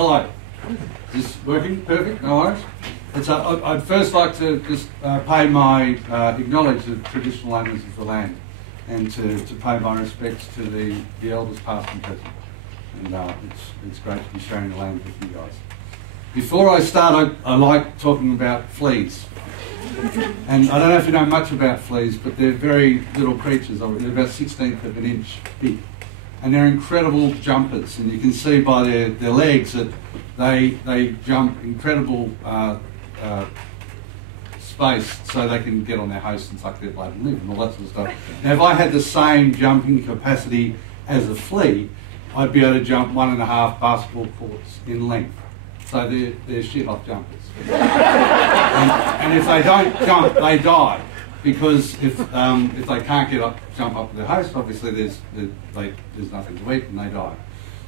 Hello. Is this working? Perfect? No worries. I'd first like to just pay my, acknowledge the traditional owners of the land and to pay my respects to the elders past and present. And it's great to be sharing the land with you guys. Before I start, I like talking about fleas. And I don't know if you know much about fleas, but they're very little creatures. They're about 1/16 of an inch big. And they're incredible jumpers. And you can see by their legs that they jump incredible space so they can get on their host and suck their blood and live and all that sort of stuff. Now, if I had the same jumping capacity as a flea, I'd be able to jump 1.5 basketball courts in length. So they're shit-hot jumpers. and if they don't jump, they die. Because if they can't jump up to their host, obviously there's nothing to eat and they die.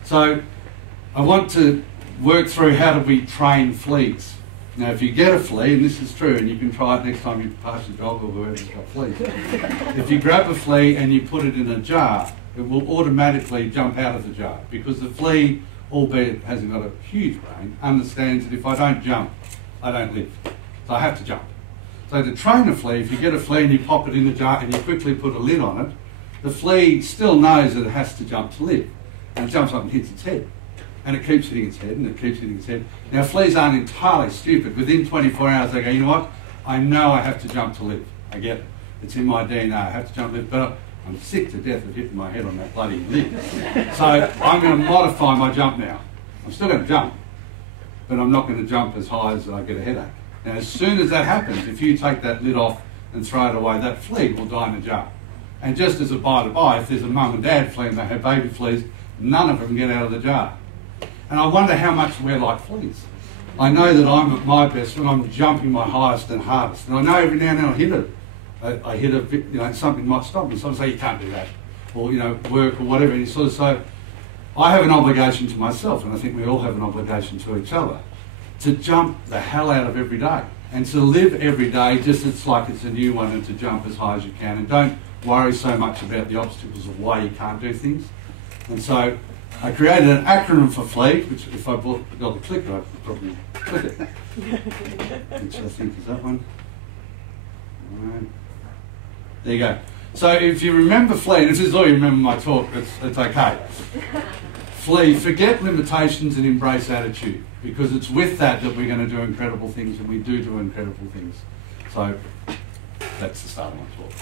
So I want to work through how do we train fleas. Now, if you get a flea, and this is true, and you can try it next time you pass your dog or whoever's got fleas. If you grab a flea and you put it in a jar, it will automatically jump out of the jar because the flea, albeit it hasn't got a huge brain, understands that if I don't jump, I don't live. So I have to jump. So to train a flea, if you get a flea and you pop it in the jar and you quickly put a lid on it, the flea still knows that it has to jump to live. And it jumps up and hits its head. And it keeps hitting its head and it keeps hitting its head. Now, fleas aren't entirely stupid. Within 24 hours, they go, you know what? I know I have to jump to live. I get it. It's in my DNA. I have to jump to live. But I'm sick to death of hitting my head on that bloody lid. So I'm going to modify my jump now. I'm still going to jump, but I'm not going to jump as high as I get a headache. Now, as soon as that happens, if you take that lid off and throw it away, that flea will die in the jar. And just as a by-the-by, if there's a mum and dad flea and they have baby fleas, none of them get out of the jar. And I wonder how much we're like fleas. I know that I'm at my best when I'm jumping my highest and hardest. And I know every now and then I hit it. I hit a bit, something might stop me. Someone say, you can't do that. Or, work or whatever. And you sort of say, I have an obligation to myself, and I think we all have an obligation to each other, to jump the hell out of every day. And to live every day just it's like it's a new one, and to jump as high as you can. And don't worry so much about the obstacles of why you can't do things. And so I created an acronym for FLEE, which if I got the clicker, I could probably click it. Which I think is that one. All right. There you go. So if you remember FLEE, and if this is all you remember my talk, it's okay. FLEE, forget limitations and embrace attitude, because it's with that we're going to do incredible things, and we do incredible things. So that's the start of my talk.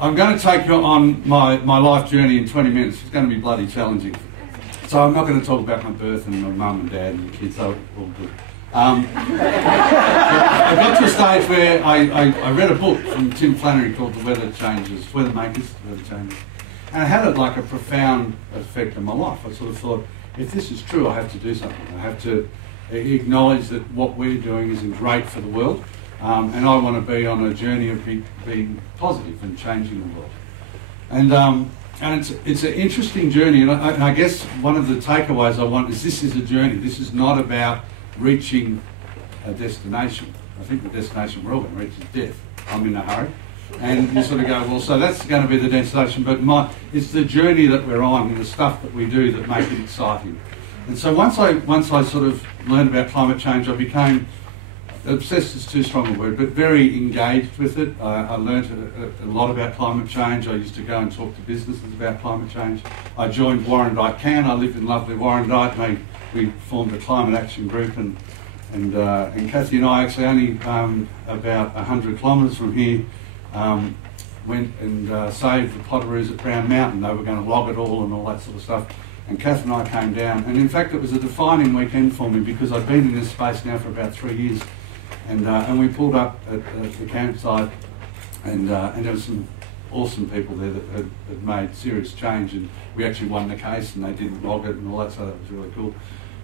I'm going to take you on my life journey in 20 minutes. It's going to be bloody challenging. So I'm not going to talk about my birth and my mum and dad and the kids, so all good. I got to a stage where I read a book from Tim Flannery called The Weather Changes, Weather Makers, Weather Changes. And it had like a profound effect on my life. I sort of thought, if this is true, I have to do something. I have to acknowledge that what we're doing isn't great for the world. And I want to be on a journey of being positive and changing the world. And it's an interesting journey. And I guess one of the takeaways I want is this is a journey. This is not about reaching a destination. I think the destination we're all going to reach is death. I'm in a hurry. And you sort of go, well, so that's going to be the destination, but it's the journey that we're on and the stuff that we do that make it exciting. And so once I sort of learned about climate change, I became, obsessed is too strong a word, but very engaged with it. I learned a lot about climate change. I used to go and talk to businesses about climate change. I joined Warrandyte Can. I lived in lovely Warrandyte, and we formed a climate action group, and Kathy and I actually only about 100 kilometres from here went and saved the potteroos at Brown Mountain. They were going to log it all and all that sort of stuff. And Kath and I came down, and in fact it was a defining weekend for me because I'd been in this space now for about 3 years, and we pulled up at the campsite, and there were some awesome people there that had made serious change, and we actually won the case, and they didn't log it and all that, so that was really cool.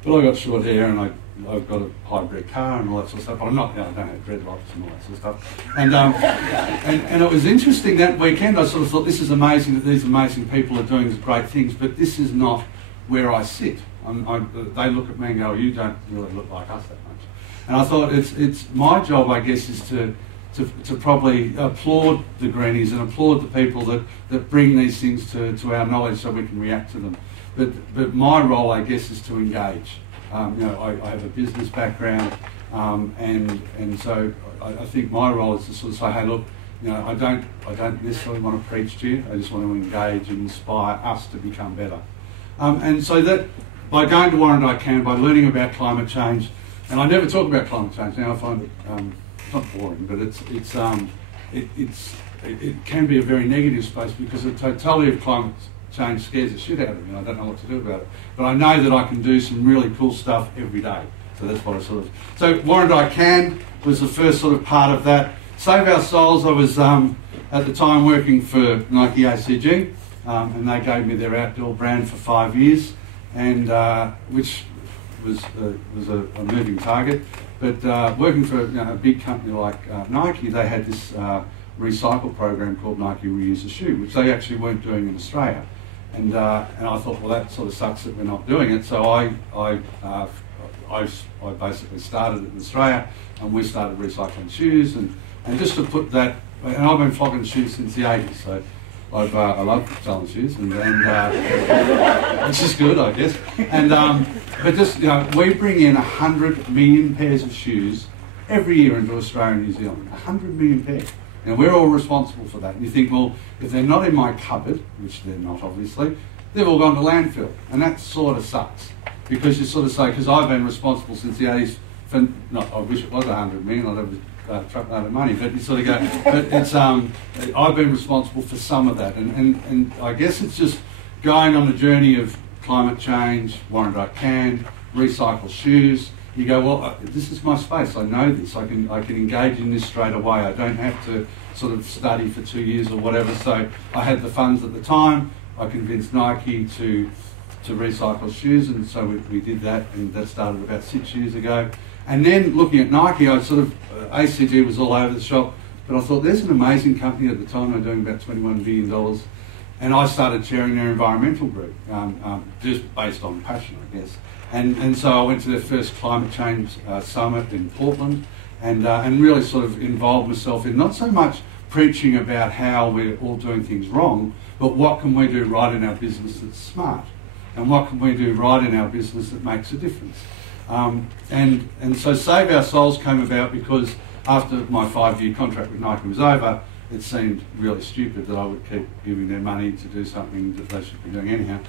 But I got short hair, and I've got a hybrid car and all that sort of stuff, but I don't have dreadlocks and all that sort of stuff. And it was interesting that weekend. I sort of thought, this is amazing that these amazing people are doing these great things, but this is not where I sit. They look at me and go, you don't really look like us that much. And I thought it's my job, I guess, is to probably applaud the greenies and applaud the people that bring these things to our knowledge so we can react to them. but my role, I guess, is to engage. You know, I have a business background, and so I think my role is to sort of say, hey, look, you know, I don't necessarily want to preach to you. I just want to engage and inspire us to become better. And so that by going to Warrandy Can, by learning about climate change, and I never talk about climate change now. I find it not boring, but it can be a very negative space because the totality of climate change scares the shit out of me. I don't know what to do about it, but I know that I can do some really cool stuff every day. So that's what I sort of. So Warrandy Can was the first sort of part of that. Save Our Souls. I was at the time working for Nike ACG, and they gave me their outdoor brand for 5 years, and which was a moving target. But working for a big company like Nike, they had this recycle program called Nike Reuse a Shoe, which they actually weren't doing in Australia. And I thought, well, that sort of sucks that we're not doing it. So I basically started it in Australia, and we started recycling shoes. And just to put that, and I've been flogging shoes since the 80s, so I love selling shoes, and which is good, I guess. And but just, you know, we bring in 100 million pairs of shoes every year into Australia and New Zealand. 100 million pairs. And we're all responsible for that. And you think, well, if they're not in my cupboard, which they're not obviously, they've all gone to landfill. And that sort of sucks. Because you sort of say, because I've been responsible since the 80s for, not, I wish it was 100 million, I'd have a truckload of money, but you sort of go, but it's, I've been responsible for some of that. And I guess it's just going on the journey of climate change, Warrandy Can, recycle shoes. You go, well, this is my space. I know this. I can engage in this straight away. I don't have to sort of study for 2 years or whatever. So I had the funds at the time. I convinced Nike to recycle shoes, and so we did that, and that started about 6 years ago. And then looking at Nike, I sort of ACG was all over the shop, but I thought there's an amazing company at the time. They're doing about $21 billion, and I started chairing their environmental group, just based on passion, I guess. And so I went to their first climate change summit in Portland, and really sort of involved myself in not so much preaching about how we're all doing things wrong, but what can we do right in our business that's smart, and what can we do right in our business that makes a difference. And so Save Our Souls came about because after my 5-year contract with Nike was over, it seemed really stupid that I would keep giving them money to do something that they should be doing anyhow.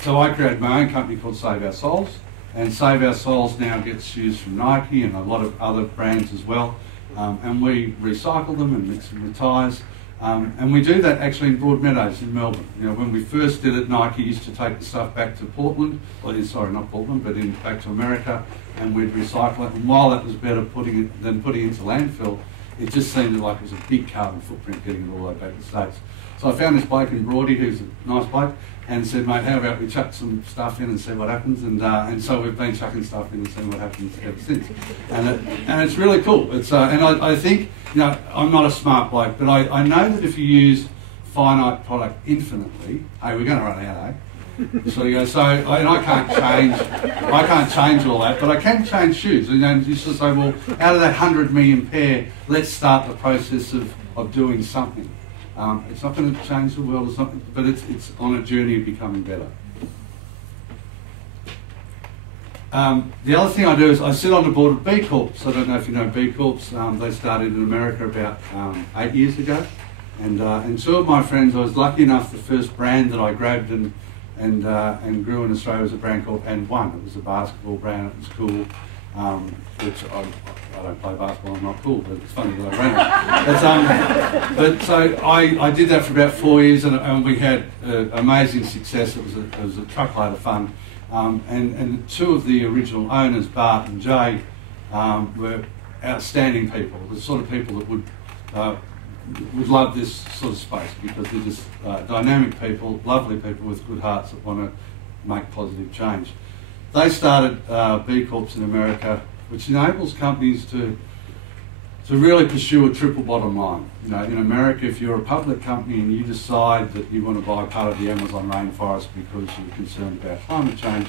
So I created my own company called Save Our Souls, and Save Our Souls now gets shoes from Nike and a lot of other brands as well, and we recycle them and mix them with tyres. And we do that actually in Broadmeadows in Melbourne. You know, when we first did it, Nike used to take the stuff back to Portland, sorry, not Portland, but back to America, and we'd recycle it. And while that was better than putting it into landfill, it just seemed like it was a big carbon footprint getting it all the way back to the States. So I found this bloke in Broadie, who's a nice bloke, and said, mate, how about we chuck some stuff in and see what happens? And so we've been chucking stuff in and seeing what happens ever since. And it's really cool. It's and I think, you know, I'm not a smart bloke, but I know that if you use finite product infinitely, hey, we're going to run out, eh? So you go, I can't change all that, but I can change shoes. And then you sort of say, well, out of that 100 million pair, let's start the process of doing something. It's not going to change the world or something, but it's on a journey of becoming better. The other thing I do is I sit on the board of B Corps. I don't know if you know B Corps. They started in America about 8 years ago, and two of my friends, I was lucky enough, the first brand that I grabbed and grew in Australia was a brand called unwanted. It was a basketball brand. It was cool. Which I don't play basketball, I'm not cool, but it's funny that I ran it. But so I did that for about 4 years, and we had amazing success. It was a truckload of fun. And two of the original owners, Bart and Jay, were outstanding people, the sort of people that would love this sort of space, because they're just dynamic people, lovely people with good hearts that want to make positive change. They started B Corps in America, which enables companies to really pursue a triple bottom line. You know, in America, if you're a public company and you decide that you want to buy part of the Amazon rainforest because you're concerned about climate change,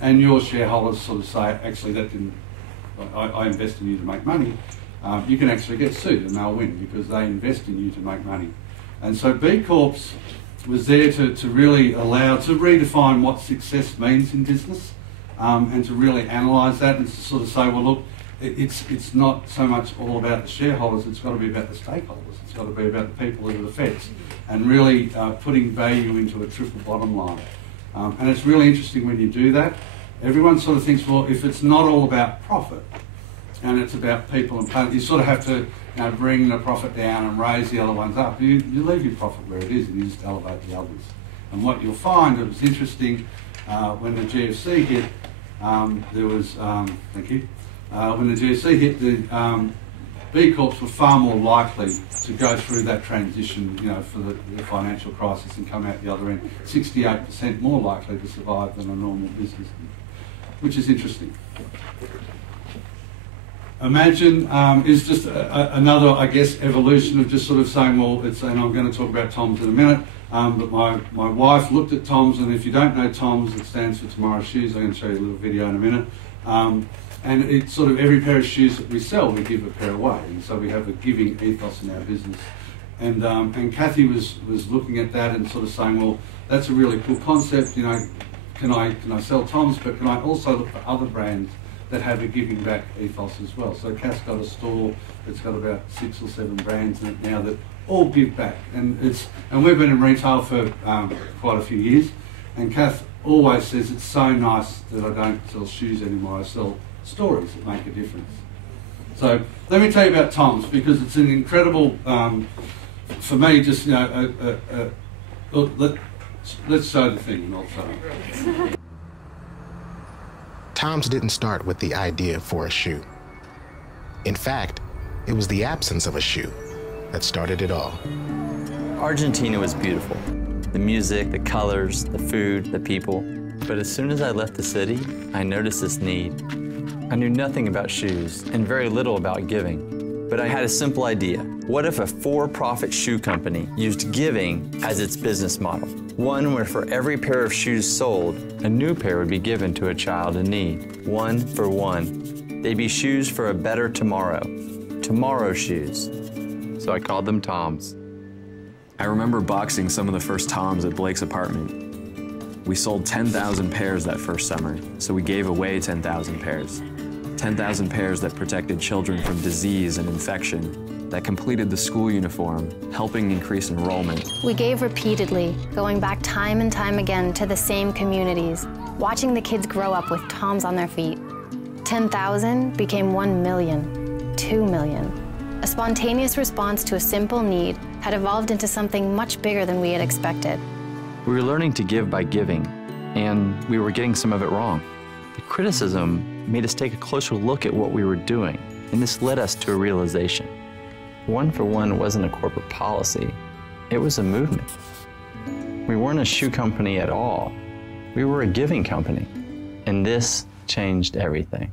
and your shareholders sort of say, actually, that didn't, I invest in you to make money, you can actually get sued and they'll win because they invest in you to make money. And so B Corps was there to really to redefine what success means in business, and to really analyse that and to sort of say, well, look, it's not so much all about the shareholders, it's got to be about the stakeholders, it's got to be about the people that it affects, and really putting value into a triple bottom line. And it's really interesting when you do that. Everyone sort of thinks, well, if it's not all about profit and it's about people and planet, you sort of have to bring the profit down and raise the other ones up. You leave your profit where it is and you just elevate the others. And what you'll find, it was interesting, when the GFC hit, there was, thank you, when the GFC hit, the B Corps were far more likely to go through that transition, for the financial crisis and come out the other end. 68% more likely to survive than a normal business, which is interesting. Imagine is just another, I guess, evolution of just sort of saying, well, and I'm going to talk about TOMS in a minute, but my wife looked at TOMS, and if you don't know TOMS, it stands for Tomorrow's Shoes. I'm going to show you a little video in a minute. And it's sort of every pair of shoes that we sell, we give a pair away, and so we have a giving ethos in our business. And Kathy was looking at that and sort of saying, well, that's a really cool concept. Can I sell TOMS, but can I also look for other brands that have a giving back ethos as well? So Kath's got a store that's got about 6 or 7 brands in it now that all give back, and we've been in retail for quite a few years, and Kath always says it's so nice that I don't sell shoes anymore, I sell stories that make a difference. So let me tell you about TOMS, because it's an incredible, for me, just, let's show the thing and I'll show it. TOMS didn't start with the idea for a shoe. In fact, it was the absence of a shoe that started it all. Argentina was beautiful. The music, the colors, the food, the people. But as soon as I left the city, I noticed this need. I knew nothing about shoes and very little about giving, but I had a simple idea. What if a for-profit shoe company used giving as its business model? One where for every pair of shoes sold, a new pair would be given to a child in need. 1 for 1. They'd be shoes for a better tomorrow. Tomorrow shoes. So I called them TOMS. I remember boxing some of the first TOMS at Blake's apartment. We sold 10,000 pairs that first summer, so we gave away 10,000 pairs. 10,000 pairs that protected children from disease and infection, that completed the school uniform, helping increase enrollment. We gave repeatedly, going back time and time again to the same communities, watching the kids grow up with TOMS on their feet. 10,000 became 1 million, 2 million. A spontaneous response to a simple need had evolved into something much bigger than we had expected. We were learning to give by giving, and we were getting some of it wrong. The criticism made us take a closer look at what we were doing, and this led us to a realization. 1 for 1 wasn't a corporate policy, it was a movement. We weren't a shoe company at all. We were a giving company, and this changed everything.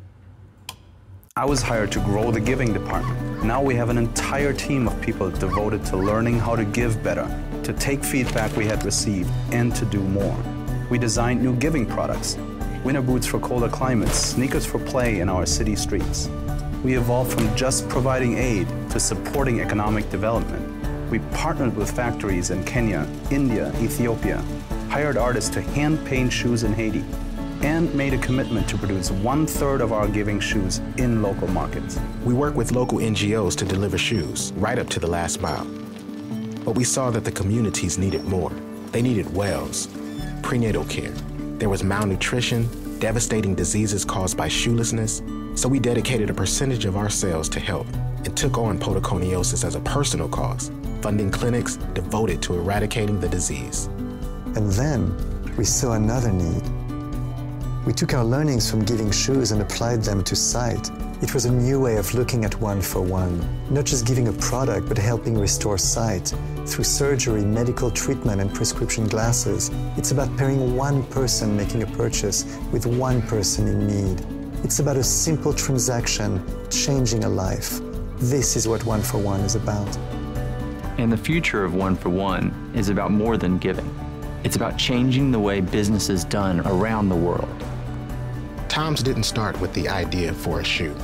I was hired to grow the giving department. Now we have an entire team of people devoted to learning how to give better, to take feedback we had received, and to do more. We designed new giving products, winter boots for colder climates, sneakers for play in our city streets. We evolved from just providing aid to supporting economic development. We partnered with factories in Kenya, India, Ethiopia, hired artists to hand paint shoes in Haiti, and made a commitment to produce 1/3 of our giving shoes in local markets. We work with local NGOs to deliver shoes right up to the last mile. But we saw that the communities needed more. They needed wells, prenatal care. There was malnutrition, devastating diseases caused by shoelessness. So we dedicated a percentage of our sales to help and took on podoconiosis as a personal cause, funding clinics devoted to eradicating the disease. And then we saw another need. We took our learnings from giving shoes and applied them to sight. It was a new way of looking at 1 for 1, not just giving a product, but helping restore sight through surgery, medical treatment, and prescription glasses. It's about pairing 1 person making a purchase with 1 person in need. It's about a simple transaction changing a life. This is what 1 for 1 is about. And the future of 1 for 1 is about more than giving. It's about changing the way business is done around the world. TOMS didn't start with the idea for a shoe.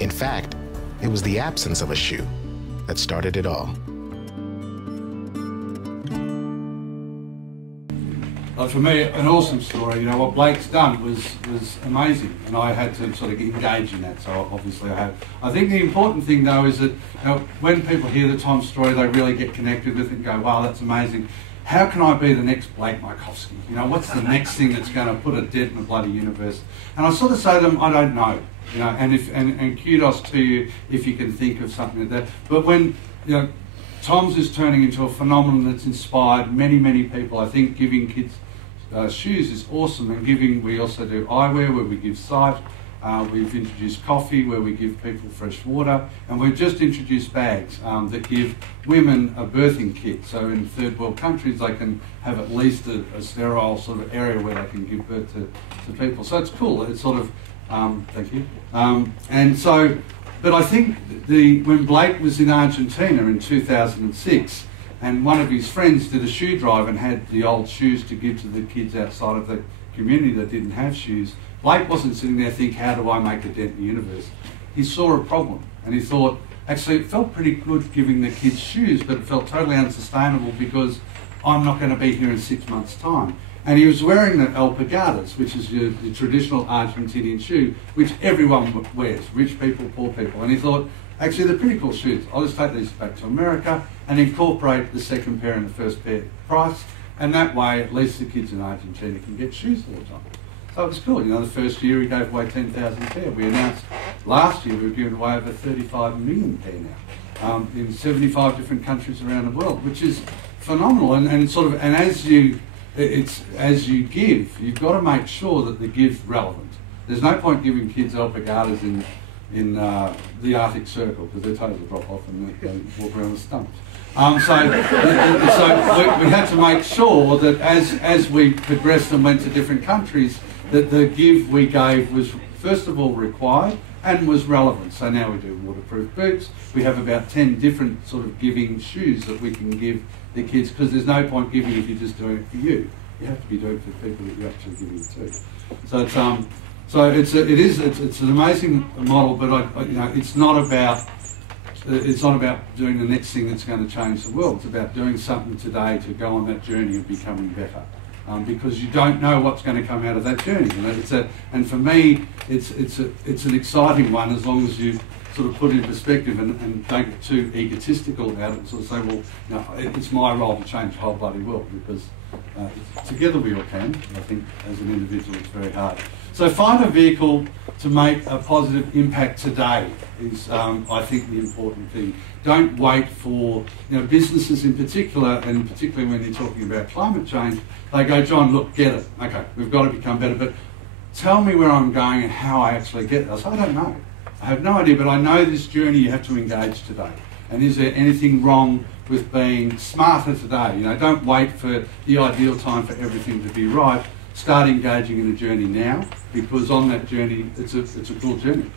In fact, it was the absence of a shoe that started it all. for me, an awesome story. You know, what Blake's done was amazing, and I had to sort of engage in that, so obviously I have. I think the important thing, though, is that when people hear the Tom story, they really get connected with it and go, wow, that's amazing. How can I be the next Blake Mycoskie? You know, what's the next thing that's going to put a dent in the bloody universe? And I sort of say to them, I don't know. You know, and kudos to you if you can think of something like that. But when, you know, Tom's is turning into a phenomenon that's inspired many, many people. I think giving kids shoes is awesome, and we also do eyewear where we give sight. We've introduced coffee where we give people fresh water, and we've just introduced bags that give women a birthing kit. So in third world countries they can have at least a sterile sort of area where they can give birth to people. So it's cool. It's sort of, thank you. And so, but I think when Blake was in Argentina in 2006, and one of his friends did a shoe drive and had the old shoes to give to the kids outside of the community that didn't have shoes, Blake wasn't sitting there thinking, how do I make a dent in the universe? He saw a problem, and he thought, actually it felt pretty good giving the kids shoes, but it felt totally unsustainable because I'm not going to be here in 6 months' time. And he was wearing the alpargatas, which is the traditional Argentinian shoe, which everyone wears, rich people, poor people. And he thought, actually they're pretty cool shoes. I'll just take these back to America and incorporate the second pair and the first pair price, and that way at least the kids in Argentina can get shoes all the time. So it was cool. You know, the first year he gave away 10,000 pair. We announced last year we were giving away over 35 million pair now in 75 different countries around the world, which is phenomenal. And it's sort of, and as you give, you've got to make sure that the gift's relevant. There's no point giving kids alpargatas in the Arctic Circle because their toes will drop off and they walk around with stumps. So we had to make sure that as we progressed and went to different countries, that the give we gave was first of all required and was relevant. So now we do waterproof boots. We have about 10 different sort of giving shoes that we can give the kids, because there's no point giving if you're just doing it for you. You have to be doing it for the people that you're actually giving it to. So it's an amazing model, but you know, it's not about doing the next thing that's going to change the world. It's about doing something today to go on that journey of becoming better. Because you don't know what's going to come out of that journey. You know, and for me, it's an exciting one as long as you sort of put it in perspective and don't get too egotistical about it and sort of say, well, no, it's my role to change the whole bloody world, because together we all can. I think as an individual it's very hard. So find a vehicle to make a positive impact today is, I think, the important thing. Don't wait for, you know, businesses in particular, and particularly when you're talking about climate change, they go, John, look, get it. Okay, we've got to become better, but tell me where I'm going and how I actually get there. So I don't know. I have no idea, but I know this journey you have to engage today. And is there anything wrong with being smarter today? You know, don't wait for the ideal time for everything to be right. Start engaging in a journey now, because on that journey, it's a cool journey.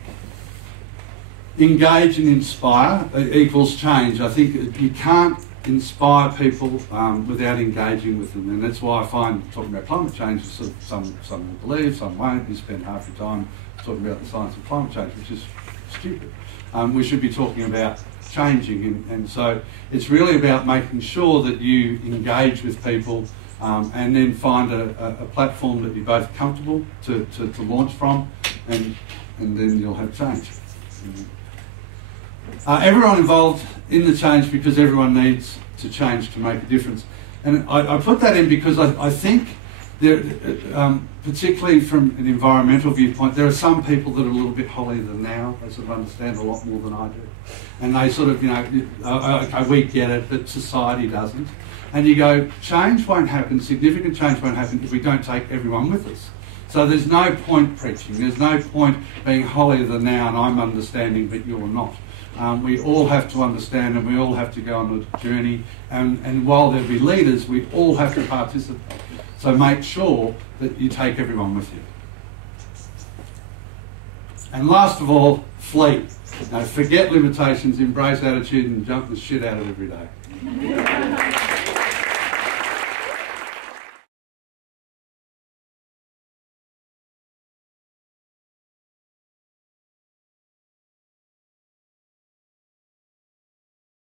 Engage and inspire equals change. I think you can't inspire people without engaging with them, and that's why I find talking about climate change is sort of some will believe, some won't. You spend half your time talking about the science of climate change, which is stupid. We should be talking about changing, and so it's really about making sure that you engage with people and then find a platform that you're both comfortable to launch from, and then you'll have change. Everyone involved in the change, because everyone needs to change to make a difference. And I put that in because I think there, particularly from an environmental viewpoint, there are some people that are a little bit holier than thou. They sort of understand a lot more than I do. And they sort of, you know, okay, we get it, but society doesn't. And you go, change won't happen, significant change won't happen if we don't take everyone with us. So there's no point preaching, there's no point being holier than thou and I'm understanding but you're not. We all have to understand, and we all have to go on a journey, and while there'll be leaders, we all have to participate. So make sure that you take everyone with you. And last of all, flee. Now, forget limitations, embrace attitude, and jump the shit out of every day.